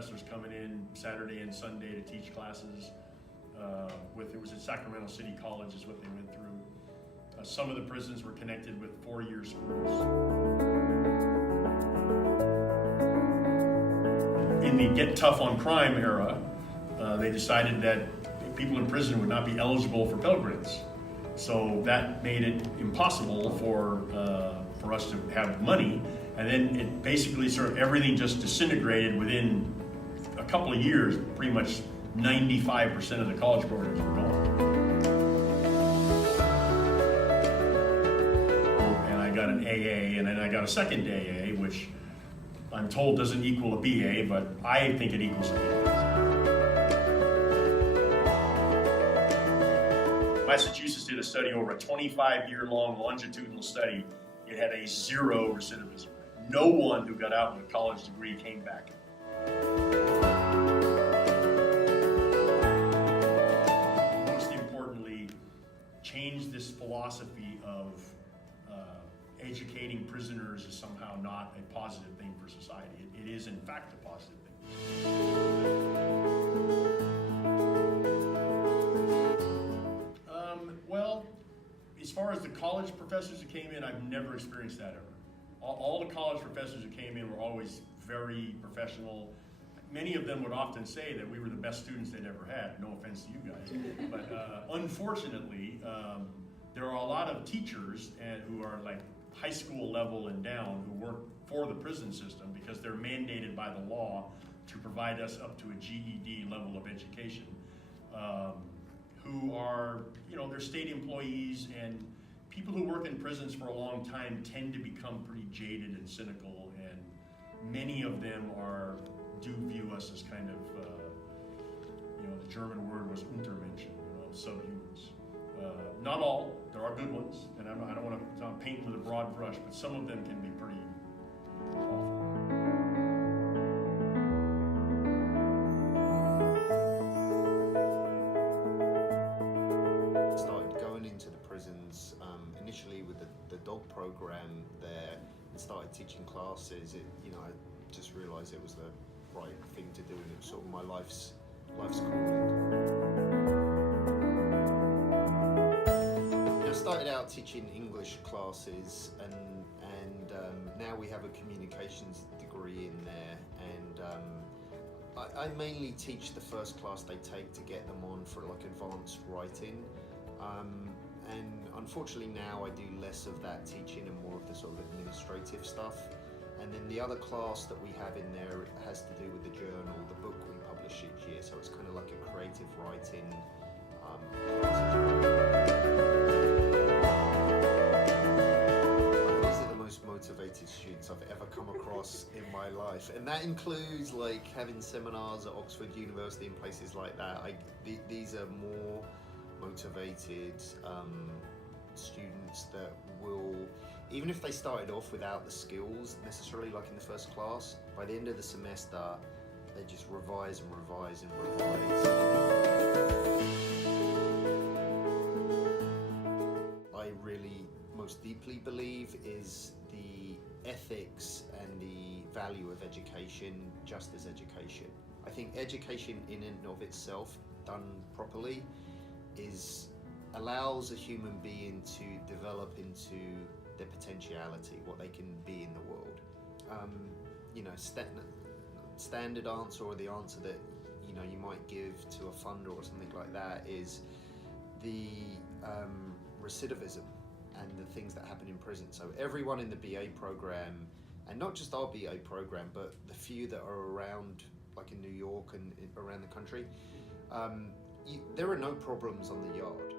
professors coming in Saturday and Sunday to teach classes. It was at Sacramento City College is what they went through. Some of the prisons were connected with 4-year schools. In the Get Tough on Crime era, they decided that people in prison would not be eligible for Pell Grants. So that made it impossible for us to have money. And then it basically sort of everything just disintegrated within a couple of years. Pretty much 95% of the college programs were gone. And I got an AA, and then I got a second AA, which I'm told doesn't equal a BA, but I think it equals a BA. Massachusetts did a study over a 25-year-long longitudinal study. It had a 0 recidivism rate. No one who got out with a college degree came back. Most importantly, change this philosophy of educating prisoners is somehow not a positive thing for society. It is, in fact, a positive thing. Well, as far as the college professors that came in, I've never experienced that ever. All the college professors who came in were always very professional. Many of them would often say that we were the best students they'd ever had. No offense to you guys. But unfortunately, there are a lot of teachers who are like high school level and down who work for the prison system because they're mandated by the law to provide us up to a GED level of education, who are, they're state employees, and people who work in prisons for a long time tend to become pretty jaded and cynical, and many of them do view us as kind of, the German word was Untermenschen, subhumans. Not all, there are good ones, and I don't want to paint with a broad brush, but some of them can be pretty awful. Started going into the prisons initially with the dog program there, and started teaching classes. I just realised it was the right thing to do, and it was sort of my life's calling. I started out teaching English classes, and now we have a communications degree in there, and I mainly teach the first class they take to get them on for like advanced writing, and unfortunately now I do less of that teaching and more of the sort of administrative stuff. And then the other class that we have in there has to do with the journal, the book we publish each year, so it's kind of like a creative writing class. These are the most motivated students I've ever come across in my life, and that includes like having seminars at Oxford University and places like that. These are more motivated students that will, even if they started off without the skills necessarily like in the first class, by the end of the semester they just revise and revise and revise. I really most deeply believe is the ethics and the value of education just as education. I think education in and of itself, done properly, allows a human being to develop into their potentiality, what they can be in the world. Standard answer, or the answer that you might give to a funder or something like that, is the recidivism and the things that happen in prison. So everyone in the BA program, and not just our BA program, but the few that are around, like in New York and around the country, there are no problems on the yard.